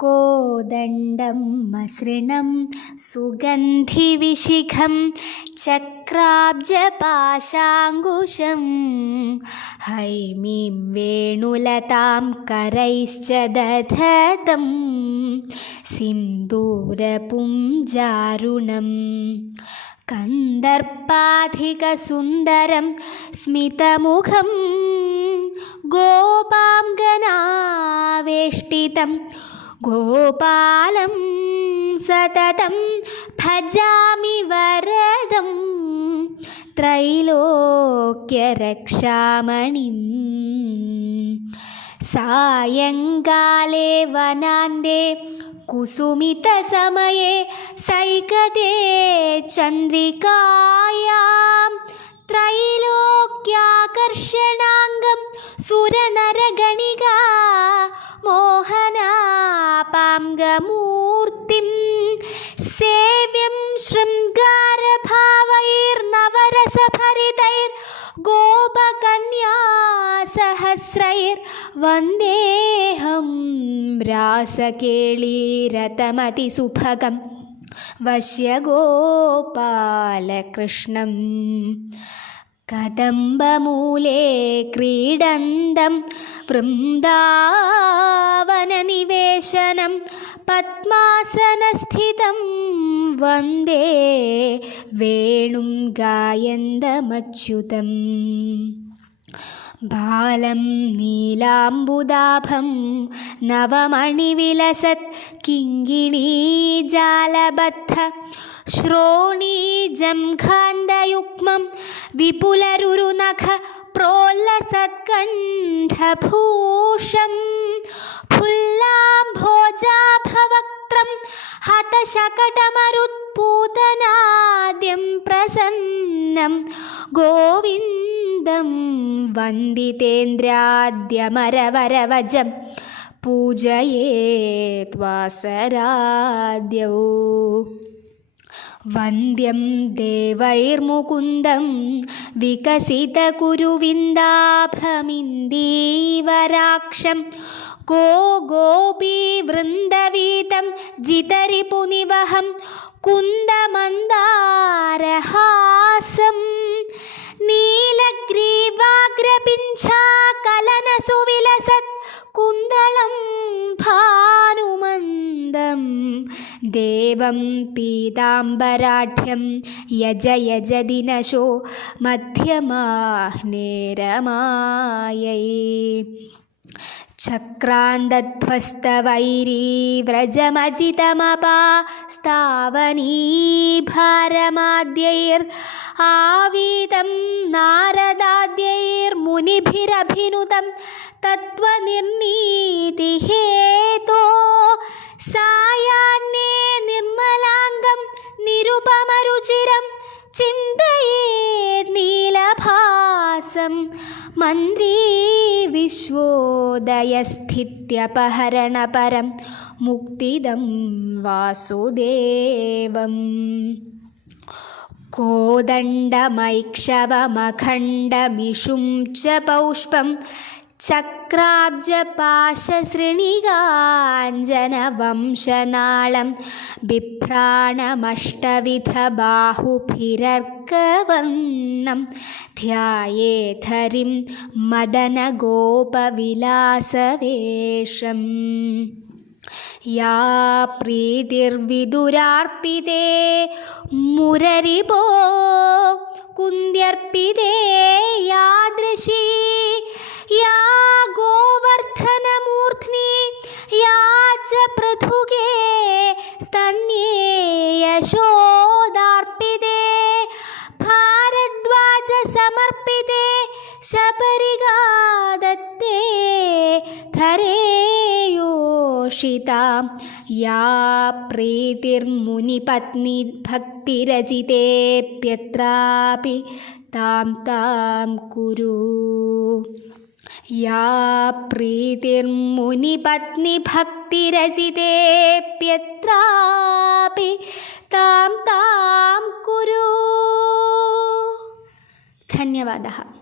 കോദണ്ഡം മസൃണം സുഗന്ധിവിശിഖം ചക്രാബ്ജപാശാങ്കുശം. ഹൈമീം വേണുലതാം കരൈശ്ച ദധതം സിന്ദൂരപുംജാരുണം കന്ദർപ്പാധികസുന്ദരം സ്മിതമുഖം ഗോപാംഗനാവേഷ്ടിതം ഗോപാലം സതതം ഭജാമി വരദം त्रैलोक्यरक्षामणिं सायङ्काले वनान्ते कुसुमितसमये सैकते चन्द्रिकायां त्रैलोक्याकर्षणाङ्गं सुरनरगणिका ശൃംഗാരഭാവൈർനവരസഭരിതൈർ ഗോപകന്യാസഹസ്രൈർ വന്ദേഹം രാസകേളീരതമതിസുഭഗം വശ്യഗോപാലകൃഷ്ണം കദംബമൂലേ ക്രീഡന്തം വൃന്ദാവനനിവേശനം പത്മാസനസ്ഥിതം वन्दे वेणुं गायन्दमच्युतम् बालं नीलाम्बुदाभं नवमणिविलसत् किङ्गिणीजालबद्ध श्रोणीजंघान्दयुग्मं विपुलरुरुनख प्रोल्लसत्कण्ठभूषं फुल्लाम्भोजाभवक्त्रं हतशकटमरुत्पूतनाद्यं प्रसन्नं गोविन्दं वन्दितेन्द्राद्यमरवरवजं पूजयेद्वासराद्यौ वन्द्यं देवैर्मुकुन्दं विकसितकुरुविन्दाभमिन्दीवराक्षं गो गोपीवृन्दवीतं जितरिपुनिवहं कुन्दमन्दारहासं नीलग्रीवाग्रपिञ्छाकलनसुविलसत् कुन्दलं भानुमन्दं देवं पीताम्बराढ्यं यज यज दिनशो मध्यमाह्नेरमायै चक्रान्दध्वस्तवैरी व्रजमजितमपा स्थावनीभारमाद्यैर् आवीतं नारदाद्यैर्मुनिभिरभिनुतं तत्त्वनिर्नीतिहेतो सायान्ये निर्मलाङ्गं निरुपमरुचिरं नीलभासं मन्त्री विश्वोदयस्थित्यपहरणपरं मुक्तिदं वासुदेवम् कोदण्डमैक्षवमखण्डमिषुं च पौष्पं ചക്രാബ്ജപാശശൃണികാഞ്ജനവംശനാളം ബിഭ്രാണമഷ്ടവിധബാഹുഭിരർക്കവർണം ധ്യായേധരിം മദനഗോപവിലാസവേഷം. യാ മുരരിപോ കുന്ത്യർപ്പിതേ യാദ്രി यशोदार्पिते भारद्वाजसमर्पिते शबरिगा दत्ते धरेयोषिता या प्रीतिर्मुनिपत्नी भक्तिरचितेऽप्यत्रापि तां तां कुरु या प्रीतिर्मुनिपत्निभक्तिरचितेऽप्यत्रापि धन्यवादः।